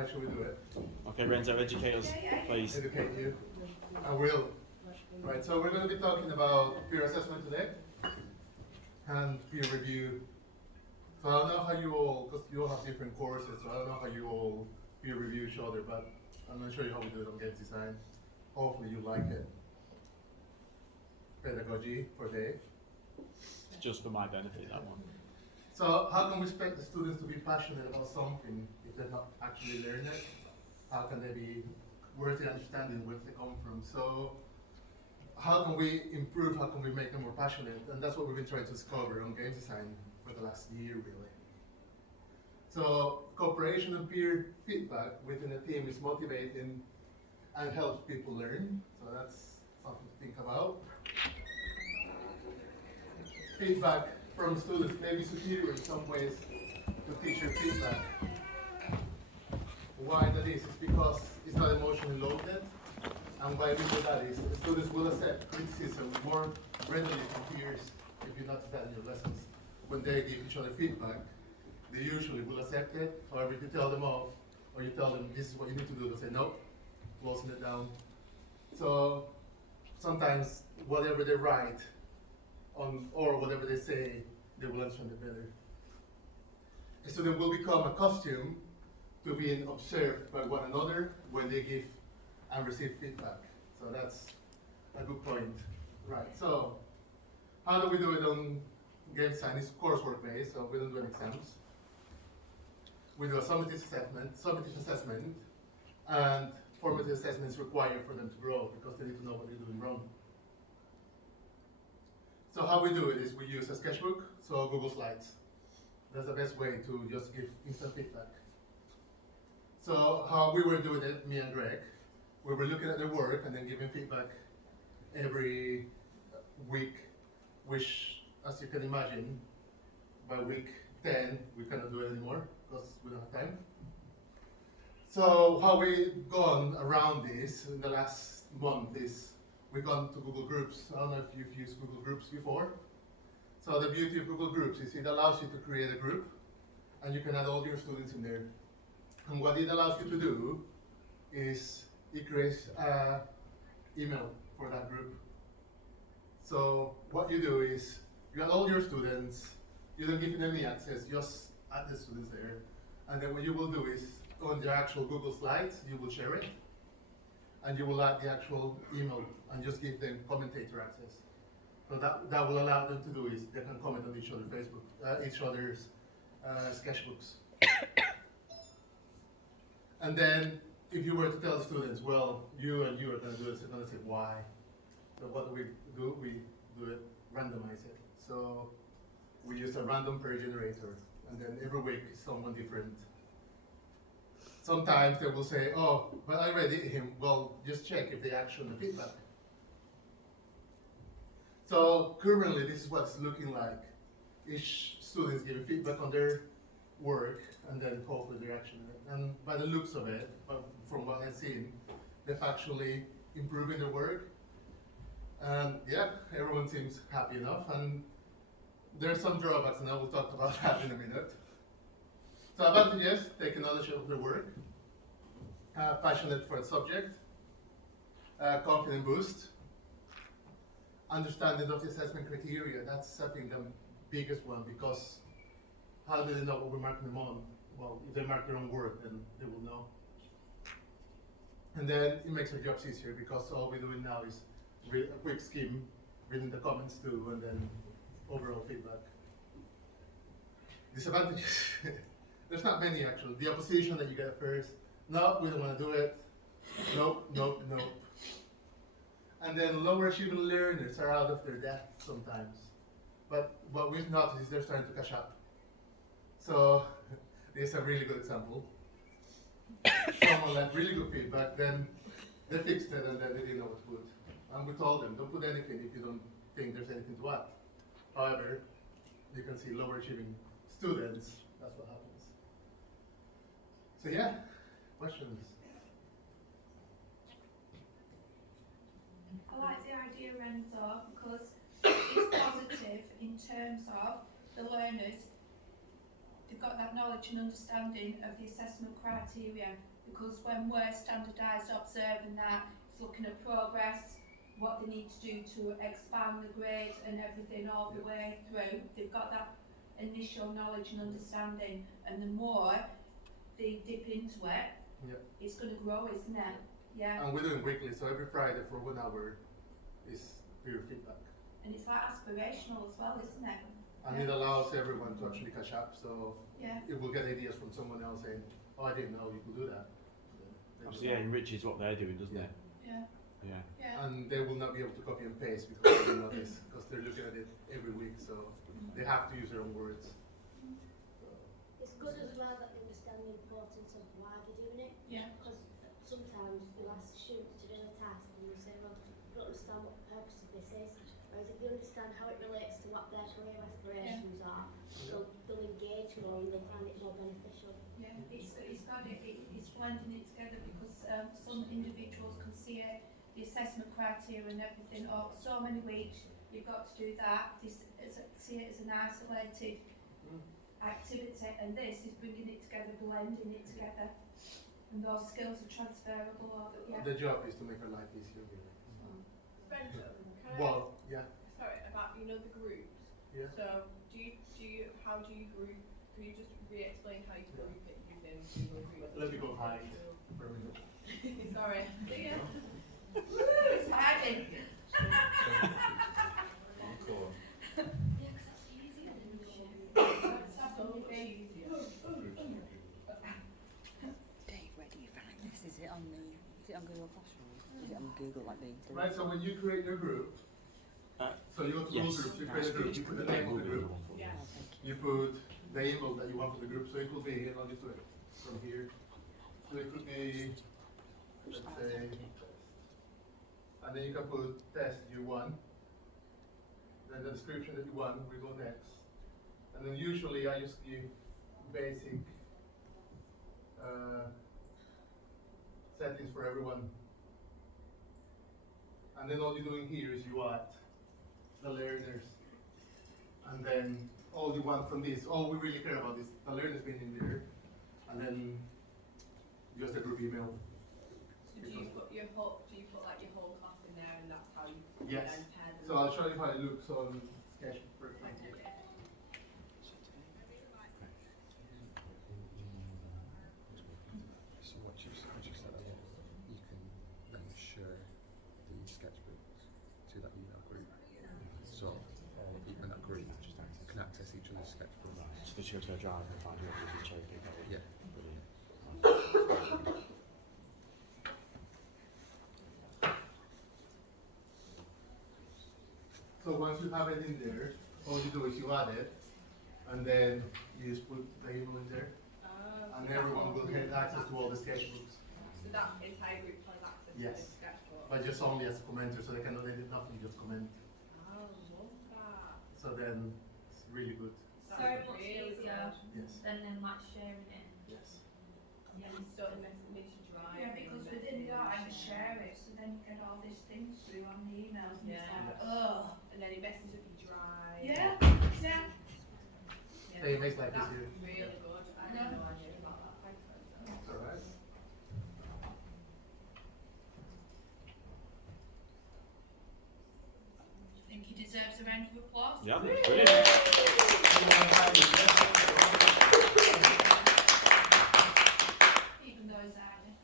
Right, shall we do it? Okay, Renzo, educate us, please. Educate you. I will. Right, so we're going to be talking about peer assessment today and peer review. So I don't know how you all, because you all have different courses, so I don't know how you all peer review each other, but I'm going to show you how we do it on Games Design. Hopefully you like it. Pedagogy for Dave. Just for my benefit, that one. So how can we expect the students to be passionate about something if they're not actually learning it? How can they be worthy understanding where they come from? So how can we improve, how can we make them more passionate? And that's what we've been trying to discover on Games Design for the last year, really. So cooperation and peer feedback within a team is motivating and helps people learn. So that's something to think about. Feedback from students may be superior in some ways to teacher feedback. Why that is because it's not emotionally loaded, and why we do that is the students will accept criticism more readily from peers. If you notice that in your lessons, when they give each other feedback, they usually will accept it. However, if you tell them off, or you tell them this is what you need to do, they'll say no, closing it down. So sometimes whatever they write or whatever they say, they will understand it better. A student will become accustomed to being observed by one another when they give and receive feedback. So that's a good point. Right, so how do we do it on Game Design? It's coursework based, so we don't do any exams. We do a summative assessment, and formative assessment is required for them to grow because they need to know what they're doing wrong. So how we do it is we use a sketchbook, so Google Slides. That's the best way to just give instant feedback. So how we were doing it, me and Greg, we were looking at their work and then giving feedback every week, which, as you can imagine, by week 10, we cannot do it anymore because we don't have time. So how we've gone around this in the last month is we've gone to Google Groups. I don't know if you've used Google Groups before. So the beauty of Google Groups is it allows you to create a group and you can add all your students in there. And what it allows you to do is it creates an email for that group. So what you do is you add all your students, you don't give them any access, just add the students there. And then what you will do is on the actual Google Slides, you will share it. And you will add the actual email and just give them commentator access. So that will allow them to do is they can comment on each other's Facebook, each other's sketchbooks. And then if you were to tell the students, well, you and you are going to do it, they're going to say why. So what do? We do it, randomize it. So we use a random per generator, and then every week is someone different. Sometimes they will say, oh, but I already did him. Well, just check if they actually feedback. So currently, this is what it's looking like. Each student is giving feedback on their work, and then hopefully they're actioning it. And by the looks of it, from what I've seen, they've actually improving their work. And yeah, everyone seems happy enough. And there's some drawbacks, and I will talk about that in a minute. So advantages, taking ownership of their work, passionate for the subject, confident boost, understanding of the assessment criteria. That's I think the biggest one, because how do they know what we're marking them on? Well, if they mark their own work, then they will know. And then it makes our jobs easier because all we're doing now is read a quick skim, reading the comments too, and then overall feedback. Disadvantages. There's not many actually. The opposition that you get first. No, we don't want to do it. Nope, nope, nope. And then lower achieving learners are out of their depth sometimes. But what we've noticed is they're starting to catch up. So this is a really good example. Someone left really good feedback, then they fixed it and then they didn't know what to put. And we told them, don't put anything if you don't think there's anything to add. However, you can see lower achieving students, that's what happens. So yeah, questions? I like the idea, Renzo, because it's positive in terms of the learners. They they've got that knowledge and understanding of the assessment criteria, because when we're standardised observing that, it's looking at progress, what they need to do to expand the grade and everything all the way through. They've got that initial knowledge and understanding, and the more they dip into it, it's going to grow, isn't it? Yeah. And we're doing weekly, so every Friday for 1 hour is peer feedback. And it's like aspirational as well, isn't it? And it allows everyone to actually catch up, so Yeah. it will get ideas from someone else saying, oh, I didn't know you could do that. Obviously, yeah, enriches what they're doing, doesn't it? Yeah. Yeah. Yeah. And they will not be able to copy and paste because they know this, because they're looking at it every week, so they have to use their own words. It's good as well that they understand the importance of why they're doing it. Yeah. Because sometimes you ask students to do a task and you say, well, I don't understand what the purpose of this is. Whereas if they understand how it relates to what their career aspirations are, they'll engage more and they'll find it more beneficial. Yeah, it's blending it together, because some individuals can see it, the assessment criteria and everything, oh, so many weeks, you've got to do that, see it as an isolated activity, and this is bringing it together, blending it together, and those skills are transferable over, The job is to make our life easier. Renzo, Well, yeah. sorry, about the groups. Yeah. So how do you group? Can you just re-explain how you group it using single groups? Let me go hide for a minute. Sorry. See ya. It's hiding. Dave, where do you find this? Is it on Google Classroom? Is it on Google like the Right, so when you create your group, so you go to Google Groups, you create a group, you put the name of the group, Yeah. you put the email that you want for the group, so it will be, I'll just do it from here. So it could be, let's say, and then you can put test you want, then the description that you want, we go next. And then usually I just give basic settings for everyone. And then all you're doing here is you add the learners. And then all you want from this, all we really care about is the learners being in there, and then just a group email. So do you put like your whole class in there, and that's how you Yes. then pair them? So I'll show you how it looks on Sketchbook, for example. Okay. So what you said, you can then share the sketchbooks to that email group. So all the people in that group can access each other's sketchbooks. So they show to their drive and find whoever is cherry pick that. Yeah. Brilliant. So once you have it in there, all you do is you add it, and then you just put the email in there, and everyone will get access to all the sketchbooks. So that entire group has access to Yes. this sketchbook. But just only as a commenter, so they cannot edit nothing, just comment. Oh, love that. So then it's really good. So much really easier good. Yes. than them like sharing it. Yes. Yeah, you sort of makes you dry. Yeah, because within that I just share it, so then you get all these things through on the emails, and Yeah. it's like, oh. And then it messes up your dry. Yeah, yeah. Yeah. It makes life That's easier. really good. I had no idea about that. Thanks, Renzo. It's alright. I think he deserves a round of applause. Yeah, brilliant.